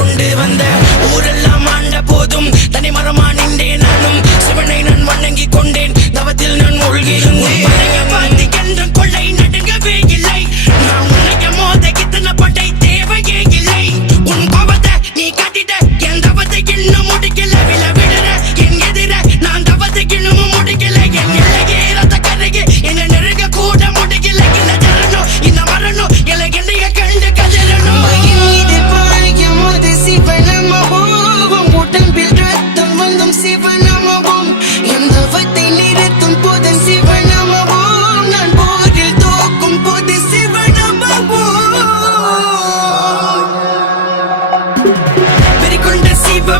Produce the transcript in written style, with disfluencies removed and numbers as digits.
கொண்டு வந்த ஊரெல்லாம் ஆண்ட போதும் தனிமரமா நின்றேன் நானும் சிவனை நான் வணங்கி கொண்டேன் தவத்தில் நான் மூழ்கியிருந்தேன் பார்த்து என்ற கொள்ளை நடுங்கவே இல்லை நான் உன்னைய மோத இத்தனை பட்டை தேவையே இல்லை உன் கோபத்தை நீ காட்டிட்ட என் தவத்தை இன்னும் முடிக்கல வில விடுற என் எதிர நான் தவத்தை இன்னும் முடிக்கல என் இலையே ரத்த கரையே என்ன நெருங்க கூட முடிக்கல இந்த தரணும் இந்த மரணம் எல்லை என்னைய கண்டு கதறணும் உடம்பில் ரத்தம் வந்தும் சிவனமவும் எந்த வத்தை நிறுத்தும் போது சிவனமவும் நான் போரில் தோக்கும் போது சிவனமவும் வெறிகொண்ட சிவ